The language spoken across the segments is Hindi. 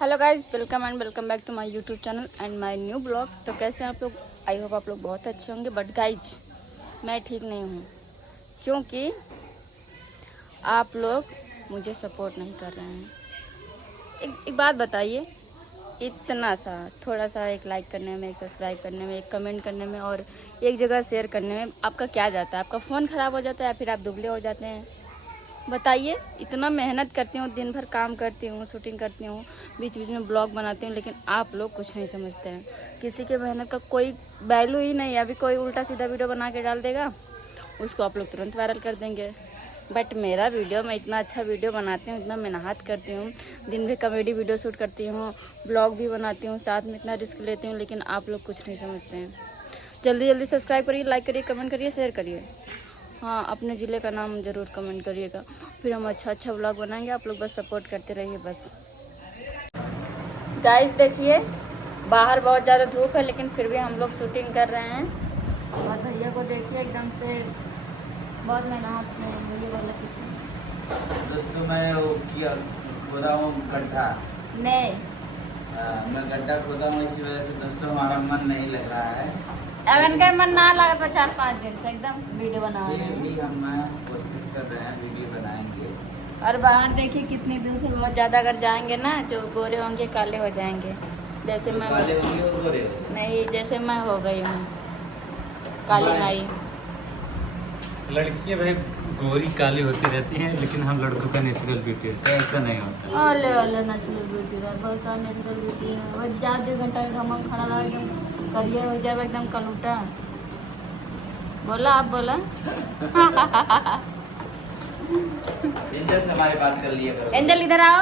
Hello guys, welcome and welcome back to my YouTube channel and my new blog. तो कैसे हैं आप लोग? आई होप आप लोग बहुत अच्छे होंगे। बट गाइज, मैं ठीक नहीं हूँ क्योंकि आप लोग मुझे सपोर्ट नहीं कर रहे हैं। एक बात बताइए, इतना सा थोड़ा सा एक लाइक करने में, एक सब्सक्राइब करने में, एक कमेंट करने में और एक जगह शेयर करने में आपका क्या जाता है? आपका फ़ोन ख़राब हो जाता है या फिर आप दुबले हो जाते हैं? बताइए। इतना मेहनत करती हूँ, दिन भर काम करती हूँ, शूटिंग करती हूँ, बीच बीच में ब्लॉग बनाती हूँ, लेकिन आप लोग कुछ नहीं समझते हैं। किसी के मेहनत का कोई वैल्यू ही नहीं है। अभी कोई उल्टा सीधा वीडियो बना के डाल देगा, उसको आप लोग तुरंत वायरल कर देंगे। बट मेरा वीडियो, मैं इतना अच्छा वीडियो बनाती हूँ, इतना मेहनत करती हूँ, दिन भर कॉमेडी वीडियो शूट करती हूँ, ब्लॉग भी बनाती हूँ, साथ में इतना रिस्क लेती हूँ, लेकिन आप लोग कुछ नहीं समझते हैं। जल्दी जल्दी सब्सक्राइब करिए, लाइक करिए, कमेंट करिए, शेयर करिए। हाँ, अपने ज़िले का नाम ज़रूर कमेंट करिएगा, फिर हम अच्छा व्लॉग बनाएंगे। आप लोग बस सपोर्ट करते रहिए बस। गाइस देखिए, बाहर बहुत ज़्यादा धूप है, लेकिन फिर भी हम लोग शूटिंग कर रहे हैं। और भैया को देखिए, एकदम से बहुत मेहनत में ये वाला दोस्तों मैं वो किया खोदा हूँ गड्ढा। नहीं, मैं गड्ढा खोदा हूँ, इसी वजह से दोस्तों हमारा मन नहीं लग रहा है। अब इनका मन ना लगा तो 4-5 दिन से एकदम वीडियो बना रहे हैं। भी हम कोशिश कर रहे हैं, वीडियो बनाएंगे। और बाहर देखिए कितनी दिन से, बहुत ज़्यादा अगर जाएंगे ना, जो गोरे होंगे काले हो जाएंगे। जैसे मैं काले होंगे और गोरे नहीं, जैसे मैं हो गई हूँ काली माई। लड़कियां भाई गोरी काली होती रहती हैं, लेकिन हम लड़कों का नेचुरल ब्यूटी होता है, ऐसा नहीं होता। ओले ओले नेचुरल ब्यूटी है, बहुत सारा नेचुरल ब्यूटी है। और ज़्यादा 2 घंटा घमम खड़ा रहा, एकदम करिए हो जाए एकदम कलूटा। बोला आप बोला। एंजल से हमारी बात कर लिया करो। एंजल इधर आओ।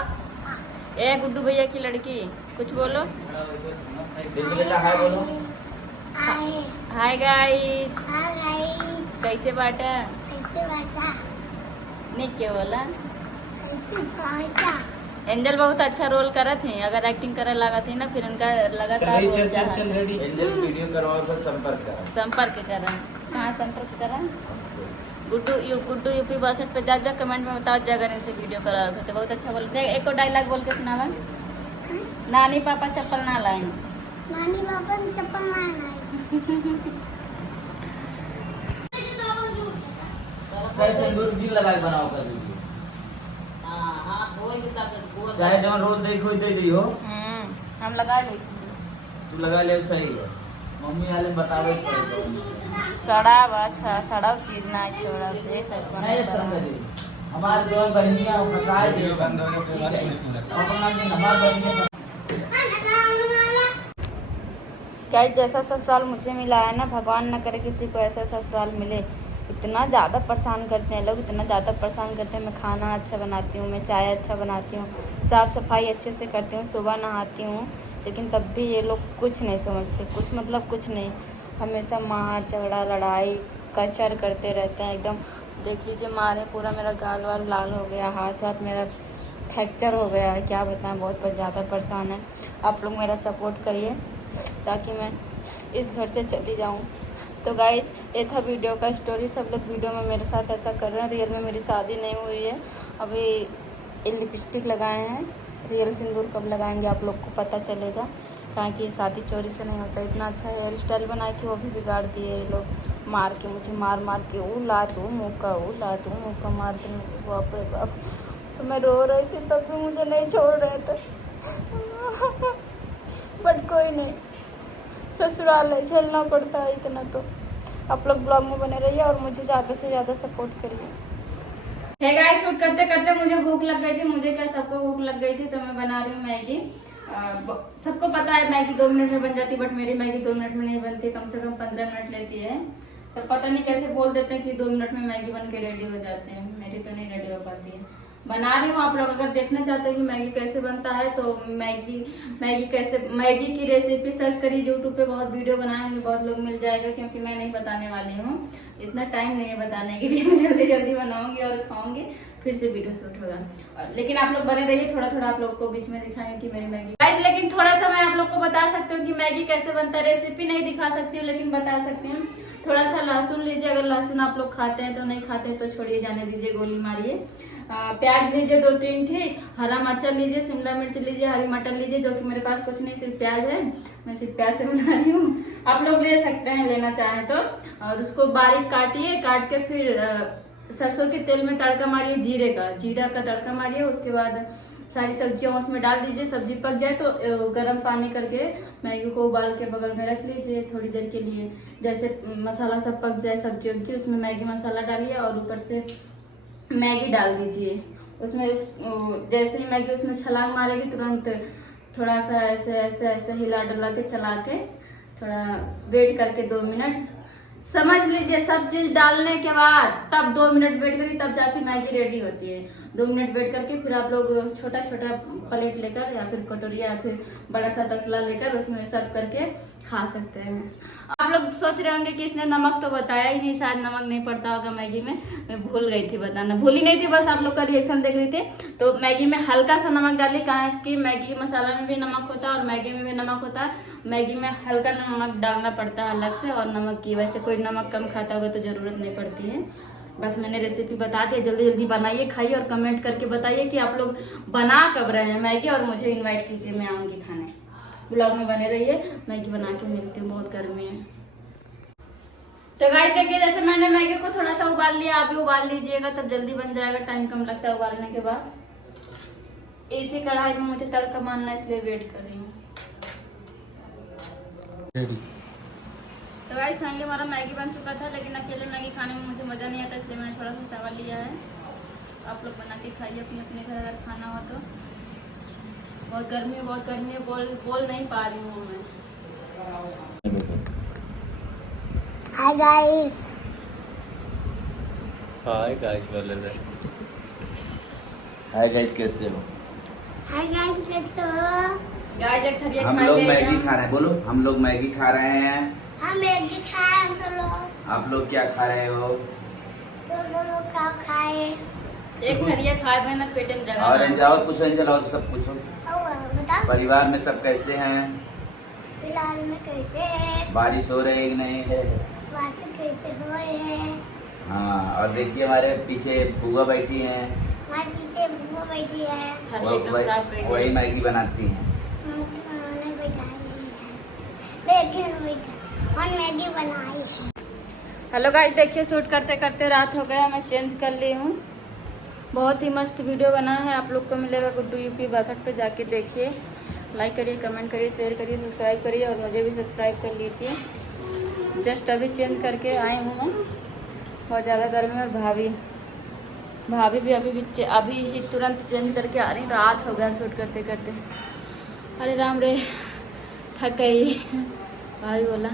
ए गुड्डू भैया की लड़की, कुछ बोलो। बेटा हाय बोलो। Hi guys. कैसे बाटा? नहीं क्या बोला? एंजल बहुत अच्छा रोल करा थी। अगर एक्टिंग करे लगा थी ना, फिर उनका लगातार रोल एंजल वीडियो करवाओ तो संपर्क करा। कहाँ संपर्क करा? गुड्डू यूपी 62 पे जा कमेंट में बताओ, अगर इनसे वीडियो करा तो बहुत अच्छा बोलते हैं। एक और डायलॉग बोल के सुनावा। नानी पापा चप्पल ना लाए। नानी पापा चप्पल ना लाए। लगा बनाओ कर वीडियो। चाहे जब रोज देखो दे हो। हम लगा ली। तू लगा ले, सही है। मम्मी वाले बतावे सड़ा चीज ना छोड़ा से हमारे जो बहनियां फसाए वीडियो बंद होने के बाद हमारे बहनियां क्या जैसा ससुराल मुझे मिला है ना, भगवान न करे किसी को ऐसा ससुराल मिले। इतना ज़्यादा परेशान करते हैं लोग, इतना ज़्यादा परेशान करते हैं। मैं खाना अच्छा बनाती हूँ, मैं चाय अच्छा बनाती हूँ, साफ़ सफाई अच्छे से करती हूँ, सुबह नहाती हूँ, लेकिन तब भी ये लोग कुछ नहीं समझते। कुछ मतलब कुछ नहीं, हमेशा मार झगड़ा लड़ाई कचर करते रहते हैं एकदम। देख लीजिए, मारे पूरा मेरा गाल वाल लाल हो गया, हाथ मेरा फ्रैक्चर हो गया है। क्या बताएं, बहुत ज़्यादा परेशान है। आप लोग मेरा सपोर्ट करिए ताकि मैं इस घर से चली जाऊँ। तो गाइस, ये था वीडियो का स्टोरी। सब लोग वीडियो में मेरे साथ ऐसा कर रहे हैं। रियल में मेरी शादी नहीं हुई है। अभी ये लिपस्टिक लगाए हैं, रियल सिंदूर कब लगाएंगे आप लोग को पता चलेगा, ताकि शादी चोरी से नहीं होता। इतना अच्छा हेयर स्टाइल बनाई थी, वो भी बिगाड़ दिए ये लोग। मार के मुझे मार के वो ला दूँ मुँह मार के, बाप रे बाप। तो मैं रो रही थी, तब भी मुझे नहीं छोड़ रहे थे। बट कोई नहीं, ससुराल है, झेलना पड़ता है इतना। तो आप लोग ब्लॉग में बने रहिए और मुझे ज़्यादा से ज़्यादा सपोर्ट करिए। हे गाइस, शूट करते करते मुझे भूख लग गई थी। मुझे क्या, सबको भूख लग गई थी, तो मैं बना रही हूँ मैगी। सबको पता है मैगी 2 मिनट में बन जाती है, बट मेरी मैगी 2 मिनट में नहीं बनती, कम से कम 15 मिनट लेती है। तो पता नहीं कैसे बोल देते हैं कि 2 मिनट में मैगी बन के रेडी हो जाते हैं। मेरी तो नहीं रेडी हो पाती है। बना रही हूँ। आप लोग अगर देखना चाहते हैं कि मैगी कैसे बनता है, तो मैगी की रेसिपी सर्च करिए यूट्यूब पे। बहुत वीडियो बनाए होंगे, बहुत लोग मिल जाएगा, क्योंकि मैं नहीं बताने वाली हूँ। इतना टाइम नहीं है बताने के लिए। मैं जल्दी जल्दी बनाऊंगी और खाऊंगी, फिर से वीडियो शूट होगा। लेकिन आप लोग बने रहिए, थोड़ा थोड़ा आप लोग को बीच में दिखाएंगे कि मेरी मैगी गाइस। लेकिन थोड़ा सा मैं आप लोग को बता सकती हूँ कि मैगी कैसे बनता है। रेसिपी नहीं दिखा सकती हूँ, लेकिन बता सकती हूँ। थोड़ा सा लहसुन लीजिए, अगर लहसुन आप लोग खाते हैं तो, नहीं खाते हैं तो छोड़िए, जाने दीजिए, गोली मारिए। प्याज लीजिए 2-3 थी, हरा मिर्चा लीजिए, शिमला मिर्च लीजिए, हरी मटर लीजिए, जो कि मेरे पास कुछ नहीं, सिर्फ प्याज है। मैं सिर्फ प्याज से बना रही हूँ, आप लोग ले सकते हैं लेना चाहें तो। और उसको बारीक काटिए, काट के फिर सरसों के तेल में तड़का मारिए, जीरा का तड़का मारिए। उसके बाद सारी सब्जियां उसमें डाल दीजिए। सब्जी पक जाए तो गर्म पानी करके मैगी को उबाल के बगल में रख लीजिए थोड़ी देर के लिए। जैसे मसाला सब पक जाए, सब्जी उब्जी, उसमें मैगी मसाला डालिए और ऊपर से मैगी डाल दीजिए उसमें। जैसे ही मैगी उसमें छलांग मारेगी तुरंत थोड़ा सा ऐसे ऐसे ऐसे हिला डुला के चला के थोड़ा वेट करके 2 मिनट समझ लीजिए। सब चीज डालने के बाद तब 2 मिनट वेट करिए, तब जाके मैगी रेडी होती है। 2 मिनट वेट करके फिर आप लोग छोटा छोटा प्लेट लेकर या फिर कटोरी या फिर बड़ा सा तसला लेकर उसमें सर्व करके खा सकते हैं। आप लोग सोच रहे होंगे कि इसने नमक तो बताया ही नहीं, शायद नमक नहीं पड़ता होगा मैगी में। मैं भूल गई थी बताना, भूली नहीं थी, बस आप लोग का रिएक्शन देख रही थी। तो मैगी में हल्का सा नमक डालिए, कहा कि मैगी मसाला में भी नमक होता है और मैगी में भी नमक होता है। मैगी में हल्का नमक डालना पड़ता है अलग से, और नमक की वैसे कोई नमक कम खाता होगा तो जरूरत नहीं पड़ती है। बस मैंने रेसिपी बता दी, जल्दी जल्दी बनाइए, खाइए और कमेंट करके बताइए कि आप लोग बना कब रहे हैं मैगी, और मुझे इनवाइट कीजिए, मैं आऊंगी खाने। ब्लॉग में बने रहिए, मैगी बना के मिलती हूँ, बहुत गर्मी है। तो गाइस देखिए, जैसे मैंने मैगी को थोड़ा सा उबाल लिया, आप भी उबाल लीजिएगा, तब जल्दी बन जाएगा, टाइम कम लगता है उबालने के बाद। इसी कढ़ाई में मुझे तड़का मारना है, इसलिए वेट कर रही हूँ। तो गाइस फाइनली हमारा मैगी बन चुका था, लेकिन अकेले मैगी खाने में मुझे मजा नहीं आता, इसलिए मैंने थोड़ा सा चावल लिया है। आप लोग बना के खाइए अपने अपने घर अगर खाना हो तो। बहुत गर्मी है, बोल नहीं पा रही हूँ मैं। Hi guys. हाय गाइस बोले थे। हाय गाइस, कैसे हो? हाय गाइस, कैसे हो? गाइस एक थरिया हम खा लोग लिया मैगी हम। खा रहे हैं, बोलो। हम लोग मैगी खा रहे हैं। हम मैगी खाए हम सब लोग। आप लोग क्या खा रहे हो? तो सब लोग क्या खाए? एक थरिया खाए में ना पेट में जगह और ना। अंजाओ पूछो, अंजलाओ तो सब पूछो। बता। परिवार में सब कैसे हैं? फिलहाल में कैसे है? बारिश हो रही है कि नहीं है? वासे कैसे हुए हैं? हाँ, और देखिए हमारे पीछे बुआ बैठी हैं, हमारे पीछे बुआ बैठी है। थरिया एकदम साफ कर वही दिया। मैगी बनाती हैं। उन्होंने बैठाई है। देखिए बैठा और मैगी बनाई है। हेलो गाइस, देखिए शूट करते करते रात हो गया, मैं चेंज कर ली हूँ। बहुत ही मस्त वीडियो बना है, आप लोग को मिलेगा गुड्डू यूपी 62 पे, जाके देखिए। लाइक करिए, कमेंट करिए, शेयर करिए, सब्सक्राइब करिए, और मुझे भी सब्सक्राइब कर लीजिए। जस्ट अभी चेंज करके आई हूँ मैं, बहुत ज़्यादा गर्मी में। भाभी भी अभी ही तुरंत चेंज करके आ रही, रात हो गया शूट करते करते। अरे राम रे, थक गई। भाई बोला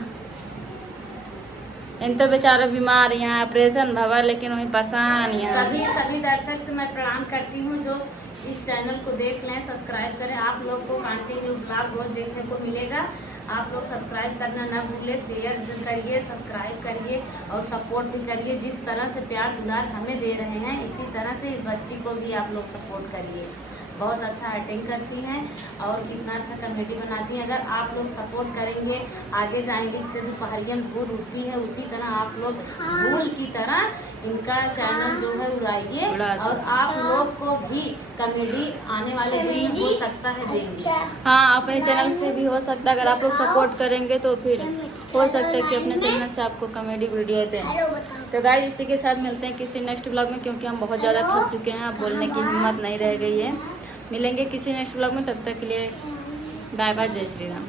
इन तो बेचारा बीमार यहाँ ऑपरेशन भवा, लेकिन वही परेशान यहाँ। सभी दर्शक से मैं प्रणाम करती हूँ जो इस चैनल को देख लें, सब्सक्राइब करें। आप लोग को कंटिन्यू ब्लॉग रोज देखने को मिलेगा। आप लोग सब्सक्राइब करना ना भूलें, शेयर करिए, सब्सक्राइब करिए और सपोर्ट भी करिए। जिस तरह से प्यार दुलार हमें दे रहे हैं, इसी तरह से इस बच्ची को भी आप लोग सपोर्ट करिए। बहुत अच्छा एक्टिंग करती हैं और कितना अच्छा कॉमेडी बनाती हैं। अगर आप लोग सपोर्ट करेंगे, आगे जाएंगे। इससे दोपहरियन भूल उठती है, उसी तरह आप लोग भूल की तरह इनका चैनल जो है उड़ाइए, और आप लोग को भी कॉमेडी आने वाले दिन में हो सकता है देंगे। हाँ, अपने चैनल से भी हो सकता है, अगर आप लोग सपोर्ट करेंगे तो फिर हो सकता है कि अपने चैनल से आपको कॉमेडी वीडियो दें। हेलो बताओ। तो गाइस इसी के साथ मिलते हैं किसी नेक्स्ट ब्लॉग में, क्योंकि हम बहुत ज़्यादा थक चुके हैं, अब बोलने की हिम्मत नहीं रह गई है। मिलेंगे किसी नेक्स्ट ब्लॉग में, तब तक के लिए बाय बाय, जय श्री राम।